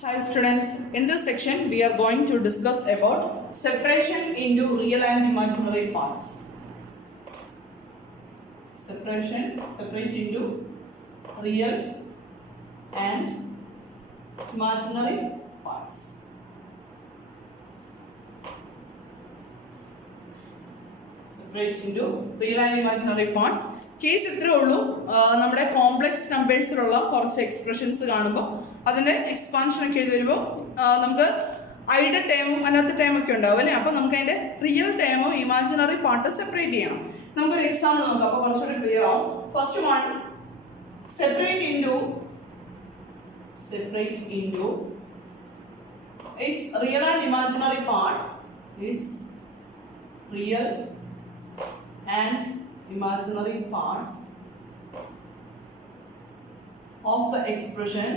Hi students, in this section we are going to discuss about separation into real and imaginary parts. Separate into real and imaginary parts. Separate into real and imaginary parts. Case ഇത്രേ ഉള്ളൂ. നമ്മുടെ complex നമ്പേഴ്സിലുള്ള കുറച്ച് expressions കാണുമ്പോൾ അതിൻ്റെ expansion ഒക്കെ എഴുതി വരുമ്പോൾ നമുക്ക് ഐയുടെ ടേമും അല്ലാത്ത ടേമൊക്കെ ഉണ്ടാവും അല്ലേ. അപ്പോൾ നമുക്ക് അതിൻ്റെ റിയൽ ടേമും ഇമാജിനറി പാർട്ട് സെപ്പറേറ്റ് ചെയ്യണം. നമുക്കൊരു എക്സാമ്പിൾ നോക്കാം, അപ്പോൾ കുറച്ചുകൂടി ക്ലിയർ ആവും. First one, separate into its real and imaginary part. Its real and imaginary parts of the expression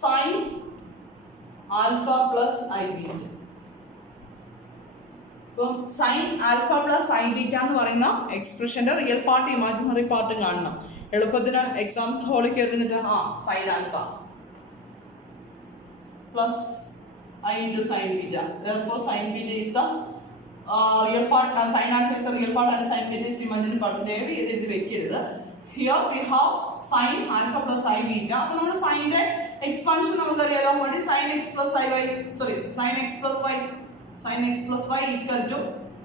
sin alpha plus I beta. അപ്പം sine alpha plus i beta എന്ന് പറയുന്ന എക്സ്പ്രഷന്റെ real part imaginary പാർട്ടും കാണണം. എളുപ്പത്തിന് exam ഹോളിൽ കയറിന്നിട്ട് sine alpha plus I into sin beta. Therefore, sin beta is the real part. Sin alpha is the real part and sin beta is the imaginary part. Here we have sin alpha plus I beta. അപ്പോൾ നമ്മൾ സൈനിന്റെ expansion നമുക്കറിയാലോ. What is sin x plus y? Sin x plus y. Sin x plus y equal to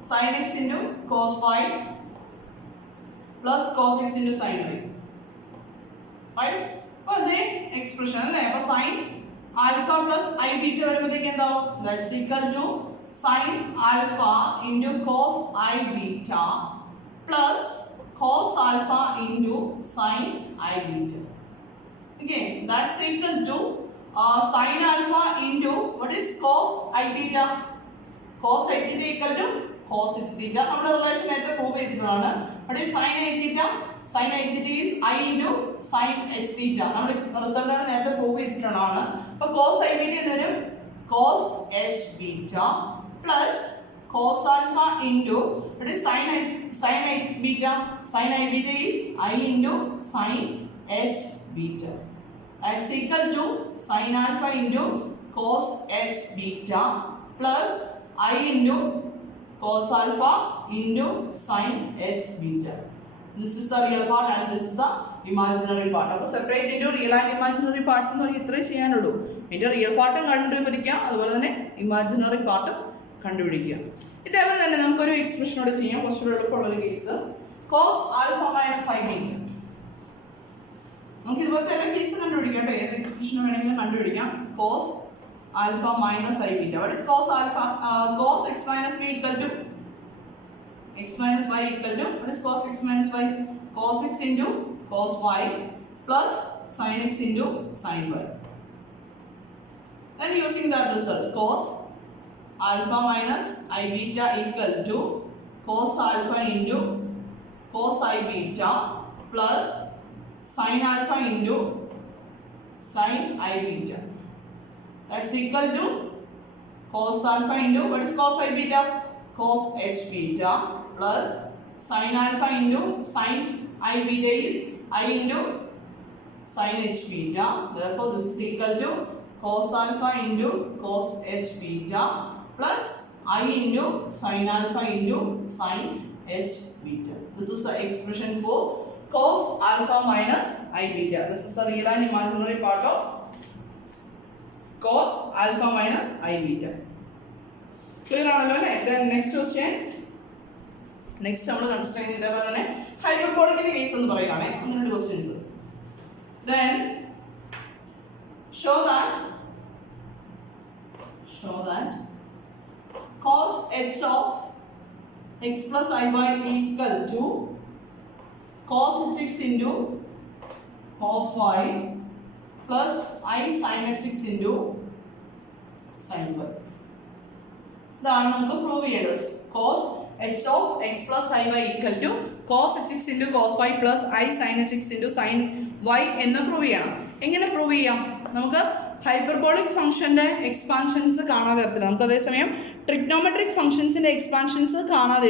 sin x into cos y plus cos x into sin y. Right? അപ്പോൾ the expression അല്ലേ. അപ്പോൾ sin alpha plus I beta വരുമ്പോഴത്തേക്ക് എന്താവും? That's equal to sin alpha into cos I beta plus cos alpha into sin I beta. Okay, that's equal to sin alpha into what is cos I theta? Cos I theta equal to cos h theta. നമ്മുടെ relation നേരത്തെ prove ചെയ്തിട്ടുള്ളതാണ്. What is sin I theta? Sin I theta is I into sin h theta. നമ്മുടെ result ആണ് നേരത്തെ prove ചെയ്തിട്ടുള്ളതാണ്. അപ്പോൾ cos I beta എന്ന് വരും cos h beta plus cos alpha into what is sin I beta? Sin I beta is I into sin h beta. That's equal to sin alpha into cos h beta plus I into cos alpha into sin h beta. This is the real part and this is the imaginary part. അപ്പോൾ separate into real and imaginary parts എന്ന് പറഞ്ഞാൽ ഇത്രേ ചെയ്യാനുള്ളൂ. ഇതിൻ്റെ real പാർട്ടും കണ്ടുപിടിക്കുക, അതുപോലെ തന്നെ imaginary പാർട്ടും കണ്ടുപിടിക്കുക. ഇതേപോലെ തന്നെ നമുക്കൊരു എക്സ്പ്രഷനോട് ചെയ്യാം, കുറച്ചുകൂടെ എളുപ്പമുള്ളൊരു case. Cos alpha minus I beta. നമുക്ക് ഇതുപോലത്തെ എല്ലാ കേസും കണ്ടുപിടിക്കാം കേട്ടോ. ഏത് എക്സ്പ്രഷൻ വേണമെങ്കിലും കണ്ടുപിടിക്കാം. Cos alpha minus I beta. What is cos alpha? Cos X minus B equal to x minus y equal to what is cos x minus y? Cos x into cos y plus sin x into sin y. Then using that result, cos alpha minus I beta equal to cos alpha into cos I beta plus sin alpha into sin I beta. That's equal to cos alpha into what is cos I beta? Cos h beta plus sin alpha into sin I beta is I into sin h beta. Therefore, this is equal to cos alpha into cos h beta plus I into sin alpha into sin h beta. This is the expression for cos alpha minus I beta. This is the real and imaginary part of cos alpha minus I beta. Clear ആണല്ലോ അല്ലേ? Then next question. Next നമ്മൾ consider ചെയ്യുന്ന ഇതേപോലെ തന്നെ ഹൈപ്പർബോളിക്കിന്റെ case എന്ന് പറയുകയാണെ. അങ്ങനെ questions. Then show that cos h of x plus I y equal to cos h x into cos y plus I sin h x into sin y. ഇതാണ് നമുക്ക് prove ചെയ്യേണ്ടത്. cos h of x plus I y equal to cos h x into cos y plus I sin h x into sin y എന്ന് prove ചെയ്യണം. എങ്ങനെ prove ചെയ്യാം? നമുക്ക് hyperbolic ഫംഗ്ഷന്റെ expansions കാണാതെ തരത്തില്ല. നമുക്ക് അതേസമയം ട്രിഗ്നോമെട്രിക് ഫംഗ്ഷൻസിന്റെ എക്സ്പാൻഷൻസ് കാണാതെ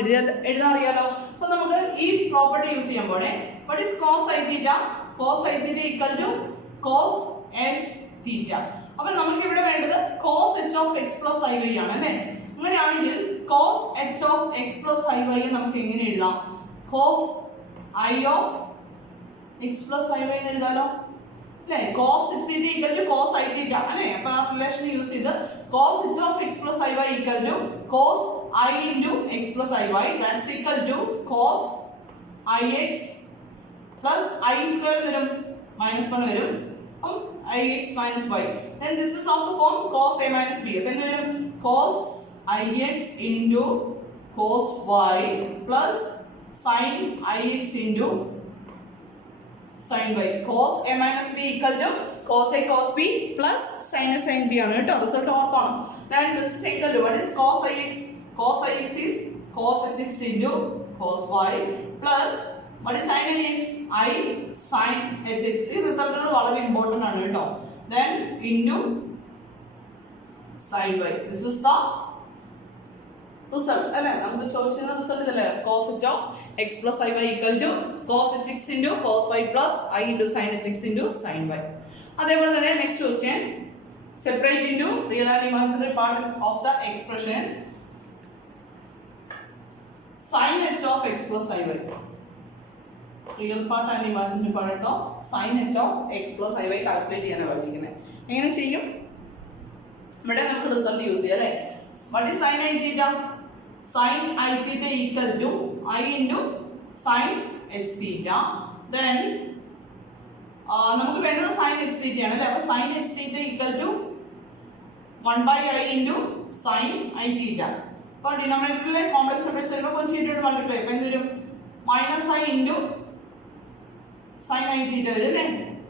എഴുതാൻ അറിയാലോ. അപ്പോൾ നമുക്ക് ഈ പ്രോപ്പർട്ടി യൂസ് ചെയ്യാൻ പോണേ. what is cos I theta? cos I theta equal to cos h theta. അപ്പോൾ നമുക്ക് ഇവിടെ വേണ്ടത് cos h of x plus iy ആണ് അല്ലേ? അങ്ങനെയാണെങ്കിൽ cos h of x plus iy നമുക്ക് എങ്ങനെ എഴുതാം? cos I of x plus iy എന്ന് എഴുതാലോ അല്ലേ? cos h theta equal to cos I theta അല്ലേ? അപ്പോൾ ആ റിലേഷൻ യൂസ് ചെയ്ത് cos h of x plus iy equal to cos I into x plus iy, that's equal to cos ix plus I square വരും minus 1 വരും. അപ്പം ix minus y. Then this is of the form cos a minus b. അപ്പം എന്ത് വരും? cos ix into cos y plus sin ix into sin y. cos a minus b equal to cos a cos b plus sin a sin b ആണ് കേട്ടോ. Result ഓർക്കണം. Then this is equal to what is cos ix? cos ix is cos hx into cos y plus what is sin ix? I sin hx. ഈ റിസൾട്ടുകൾ വളരെ important ആണ് കേട്ടോ. Then into sin y. This is the result അല്ലേ? നമുക്ക് ചോദിച്ചിരുന്ന result ഇതല്ലേ? cos h of x plus iy equal to cos hx into cos y plus I into sin hx into sin y. അതേപോലെ തന്നെ next question, separate into real and imaginary part of the expression sin h of x plus iy. Real part and imaginary part of sin h of x plus iy calculate ചെയ്യാനാണ് പറഞ്ഞിരിക്കുന്നത്. എങ്ങനെ ചെയ്യും? ഇവിടെ നമുക്ക് result use ചെയ്യാം അല്ലേ? what is sin I theta? sin I theta equal to I into sin h theta. Then നമുക്ക് വേണ്ടത് sin h theta ആണ് അല്ലേ? അപ്പോൾ sin h theta equal to 1 by I into sin I theta. അപ്പോൾ ഡിനോമിനേറ്ററിലെ complex numbers വരുമ്പോൾ കുറച്ച് ചെയ്തിട്ട് multiply. അപ്പോൾ എന്ത് വരും? Minus I into sin I theta വരും അല്ലേ?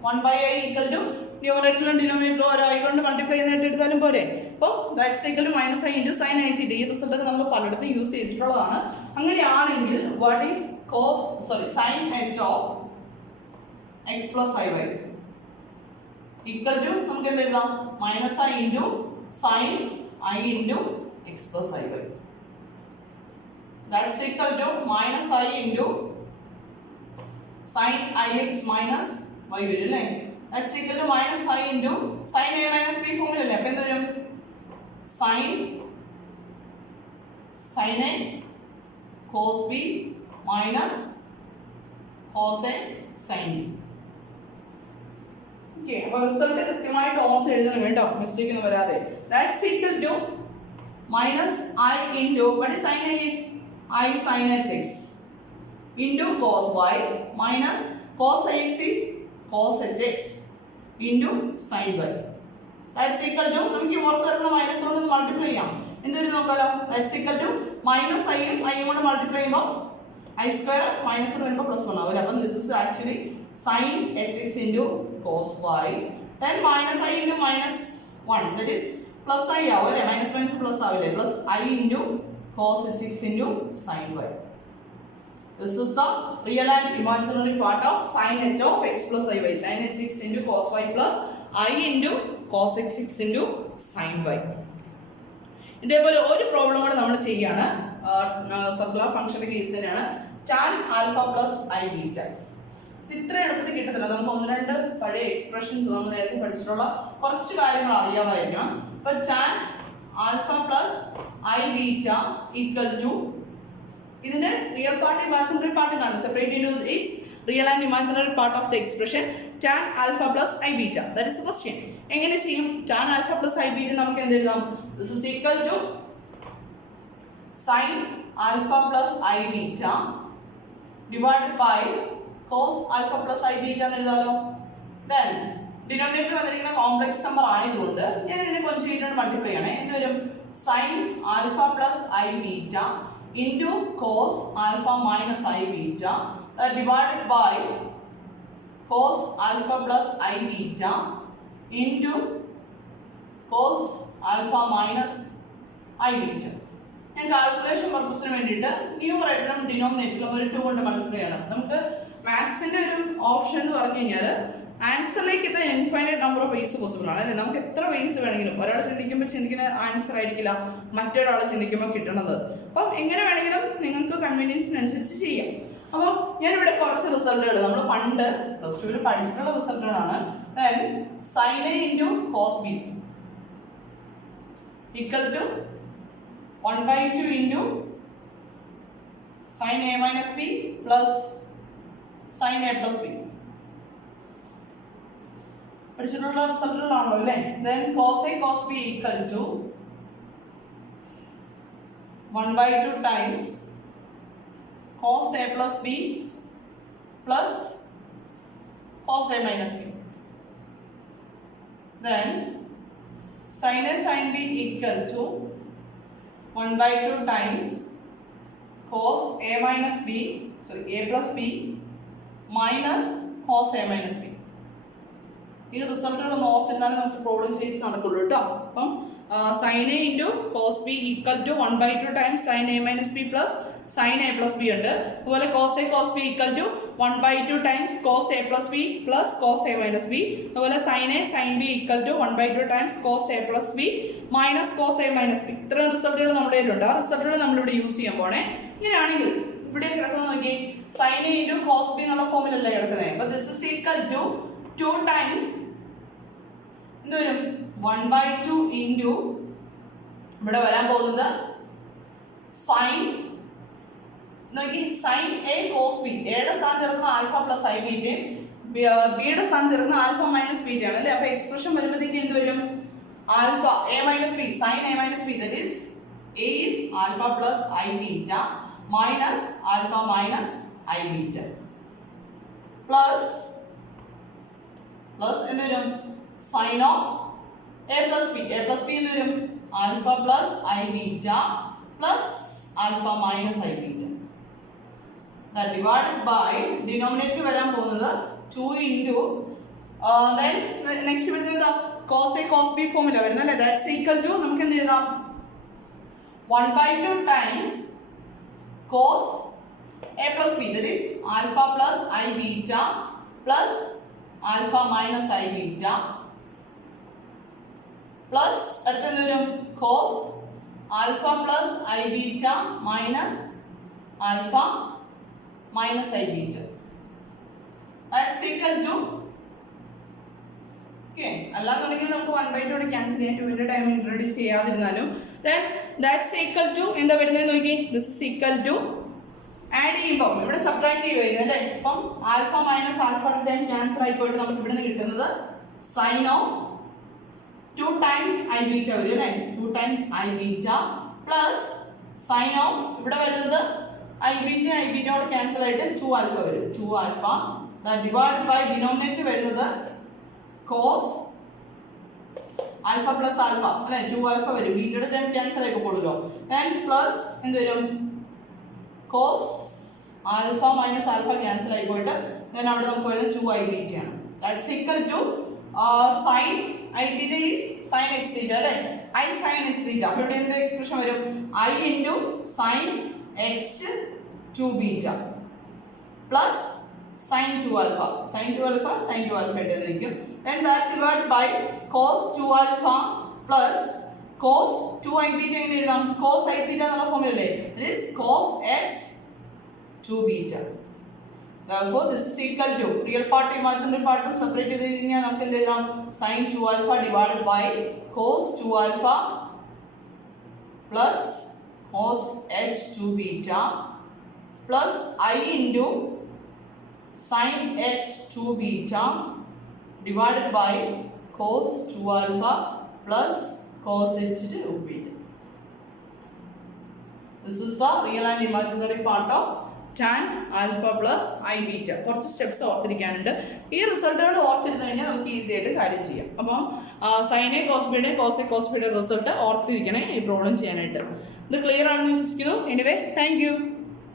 1 by I equal to ന്യൂമറേറ്ററിലും ഡിനോമിനേറ്ററിലും ഒരു I കൊണ്ട് മൾട്ടിപ്ലൈ ചെയ്തിട്ട് എടുത്താലും പോരെ. അപ്പോൾ that's equal to minus I into sin I theta. ഈ റിസൾട്ടൊക്കെ നമ്മൾ പലയിടത്തും യൂസ് ചെയ്തിട്ടുള്ളതാണ്. അങ്ങനെയാണെങ്കിൽ what is sin h of x plus iy equal to നമുക്ക് എന്ത് എഴുതാം? Minus I into sin I into x plus iy. That's equal to minus I into sin ix minus y വരും അല്ലേ? That's equal to minus I into sin a minus b ഫോമിൽ അല്ലേ? അപ്പോൾ എന്ത് വരും? sin a cos b minus cos a sin b. Okay, അപ്പോൾ result കൃത്യമായിട്ട് ഓർത്ത് എഴുതണം കേട്ടോ, മിസ്റ്റേക്ക് ഒന്നും വരാതെ. That's equal to minus I into what is sin ix? I sin hx into cos y minus cos ix is cos hx into sin y. That's equal to നമുക്ക് പുറത്ത് വരുന്ന മൈനസ് കൊണ്ട് മൾട്ടിപ്ലൈ ചെയ്യാം. എന്തൊരു നോക്കാലോ? That's equal to minus I കൊണ്ട് multiply ചെയ്യുമ്പോൾ I square minus കൊണ്ട് വരുമ്പോൾ പ്ലസ് 1 ആവില്ല. അപ്പം this is actually sin hx into cos y. Then minus I into minus 1, that is plus I ആവും അല്ലേ? മൈനസ് മൈനസ് പ്ലസ് ആവില്ലേ? Plus I into cos hx into sin y. This is the real and imaginary part of sin h of x plus iy. Sin hx into cos y plus I into cos hx into sin y. ഇതേപോലെ ഒരു problem കൂടെ നമ്മൾ ചെയ്യാണ്. Circular ഫംഗ്ഷന്റെ case തന്നെയാണ്. tan alpha plus I beta. ഇത്ര എളുപ്പത്തിൽ കിട്ടത്തില്ല. നമുക്ക് ഒന്ന് രണ്ട് പഴയ എക്സ്പ്രഷൻസ് നമ്മൾ നേരത്തെ പഠിച്ചിട്ടുള്ള കുറച്ച് കാര്യങ്ങൾ അറിയാമായിരിക്കണം. അപ്പോൾ tan alpha plus I beta equal to ഇതിന്റെ റിയൽ പാർട്ട് ഇമാജിനറി പാർട്ട് കാണും. Separate into its real and imaginary part of the expression tan alpha plus I beta. That is the question. എങ്ങനെ ചെയ്യും? tan alpha plus I beta നമുക്ക് എന്ത് എഴുതാം? This is equal to sin alpha plus I beta divided by cos alpha plus I beta എന്ന് എഴുതാലോ. Then denominator വന്നിരിക്കുന്ന complex number ആയതുകൊണ്ട് ഞാൻ ഇതിനെ കുറച്ച് ചെയ്തിട്ട് മൾട്ടിപ്ലൈ ചെയ്യണേ. എന്ത് വരും? sin alpha plus I beta into cos alpha minus I beta divided by cos alpha plus I beta into cos alpha minus I beta. ഞാൻ കാൽക്കുലേഷൻ പർപ്പസിന് വേണ്ടിയിട്ട് ന്യൂമറേറ്ററിലും ഡിനോമിനേറ്ററിലും ഒരു 2 കൊണ്ട് മൾട്ടിപ്ലൈ ചെയ്യണം. നമുക്ക് മാത്സിന്റെ ഒരു ഓപ്ഷൻ എന്ന് പറഞ്ഞു കഴിഞ്ഞാൽ ആൻസറിലേക്ക് എത്താൻ infinite number of ways possible ആണ് അല്ലേ. നമുക്ക് എത്ര വേസ് വേണമെങ്കിലും, ഒരാൾ ചിന്തിക്കുന്ന ആൻസർ ആയിരിക്കില്ല മറ്റൊരാൾ ചിന്തിക്കുമ്പോൾ കിട്ടണത്. അപ്പം എങ്ങനെ വേണമെങ്കിലും നിങ്ങൾക്ക് കൺവീനിയൻസിനനുസരിച്ച് ചെയ്യാം. അപ്പം ഞാനിവിടെ കുറച്ച് റിസൾട്ടുകൾ നമ്മൾ പണ്ട് പ്ലസ് ടുവിൽ പഠിച്ചിട്ടുള്ള റിസൾട്ടുകളാണ്. Then sine a into cos b equal to 1/2 into sine A minus b plus sine a plus b പഠിച്ചിട്ടുള്ള റിസൾട്ടുകളാണല്ലോ അല്ലേ. Then cos A cos b equal to 1/2 times cos a plus b plus cos a minus b. Then sin a sin b equal to 1/2 times cos a minus b, a plus b minus cos a minus b. ഈ റിസൾട്ടുകളൊന്ന് ഓർത്തിരുന്നാലും നമുക്ക് problem ചെയ്ത് നടക്കുള്ളൂ കേട്ടോ. അപ്പം sine a into cos b equal to 1/2 times sine A minus b plus sine a plus b ഉണ്ട്. അതുപോലെ cos A cos b equal to 1/2 times cos a plus b plus cos a minus b. അതുപോലെ sine a sine b equal to 1/2 times cos a plus b minus cos a minus b. ഇത്രയും റിസൾട്ടുകൾ നമ്മുടെ കയ്യിലുണ്ട്. ആ റിസൾട്ടുകൾ നമ്മളിവിടെ use ചെയ്യാൻ പോണേ. ഇങ്ങനെയാണെങ്കിൽ ഇവിടെ കിടക്കുന്നത് നോക്കി, sine a into cos b എന്നുള്ള ഫോമിലല്ലേ കിടക്കുന്നത്. അപ്പോൾ this is equal to 2 times എന്തുവരും 1/2 ഇൻറ്റു ഇവിടെ വരാൻ പോകുന്നത് സൈൻ നോക്കി, സൈൻ എ കോസ് ബി. എയുടെ സ്ഥാനം ചേർക്കുന്ന ആൽഫ പ്ലസ് ഐ ബീറ്റയും ബിയുടെ സ്ഥാനം ചേർക്കുന്ന ആൽഫ മൈനസ് ബീറ്റയാണ് അല്ലേ. അപ്പൊ എക്സ്പ്രഷൻ വരുമ്പോഴത്തേക്ക് എന്ത് വരും, alpha A minus B sine A minus B that is A is alpha plus i beta minus alpha minus I beta plus എന്ത് വരും, sine of A plus B. A plus B എന്ന് വരും alpha plus i beta plus alpha minus I beta divided by denominator വരാൻ പോകുന്നത് 2 into then next വരുന്നത് cos A cos B ഫോമിലാണ് വരുന്നത് അല്ലേ. ദാറ്റ്സ് ഈക്വൽ ടു നമുക്ക് എന്ത് എഴുതാം, 1/2 times cos a plus b that is alpha plus i beta plus alpha minus I beta plus അടുത്തെന്ത് വരും, cos alpha plus i beta minus alpha minus I beta that's equal to okay. അല്ലാന്നുണ്ടെങ്കിൽ നമുക്ക് 1/2 cancel ചെയ്യാൻ 2 time introduce ചെയ്യാതിരുന്നാലും then that's equal to എന്താ വരുന്നത് നോക്കി, this is equal to add ചെയ്യുമ്പോൾ ഇവിടെ സബ്ട്രാക്ട് ചെയ്യുമായിരുന്നു അല്ലേ. അപ്പം alpha minus alpha time cancel ആയി പോയിട്ട് നമുക്ക് ഇവിടെ നിന്ന് കിട്ടുന്നത് sine of 2 times i beta വരും അല്ലേ. 2 times i beta plus sine of ഇവിടെ വരുന്നത് ഐ ബീറ്റയോട് ക്യാൻസൽ ആയിട്ട് 2 ആൽഫ വരും. 2 ആൽഫ ഡിവൈഡ് ബൈ ഡിനോമിനേറ്റർ വരുന്നത് കോസ് ആൽഫ പ്ലസ് ആൽഫ അല്ലെ. 2 ആൽഫ വരും, ബീറ്റയുടെ ടൈം ക്യാൻസൽ ആയി പോകുമല്ലോ. ദെൻ പ്ലസ് എന്ത് വരും, cos alpha minus alpha cancel ആയി പോയിട്ട് ദെൻ അവിടെ നമുക്ക് വരുന്നത് 2 ഐ ബീറ്റയാണ്. That's equal to sine i theta is sine x theta അല്ലേ. I sine x theta. അപ്പോൾ ഇവിടെ എന്ത് എക്സ്പ്രഷൻ വരും, i into sine x 2 beta plus sine 2 alpha sine 2 alpha ഇട്ടായിരിക്കും. Then that divide by cos 2 alpha plus cos 2 i beta എങ്ങനെ എഴുതാം, cos i theta എന്നുള്ള ഫോമിലല്ലേ. This is cos x 2 beta. Therefore this is equal to real part imaginary part separate ചെയ്ത് കഴിഞ്ഞാൽ നമുക്ക് എന്ത് എഴുതാം, sin 2 alpha divided by cos 2 alpha plus cos h 2 beta plus I into sin h 2 beta divided by cos 2 alpha plus cos h 2 beta. This is the real and imaginary part of tan alpha plus I beta. കുറച്ച് steps ഓർത്തിരിക്കാനുണ്ട്. ഈ റിസൾട്ടുകൾ ഓർത്തിരുന്ന് കഴിഞ്ഞാൽ നമുക്ക് easy ആയിട്ട് കാര്യം ചെയ്യാം. അപ്പം sine A കോസ്ബിയുടെ cos ബിയുടെ result ഓർത്തിരിക്കണേ ഈ പ്രോബ്ലം ചെയ്യാനായിട്ട്. ഇത് ക്ലിയർ ആണെന്ന് വിശ്വസിക്കുന്നു. Anyway thank you.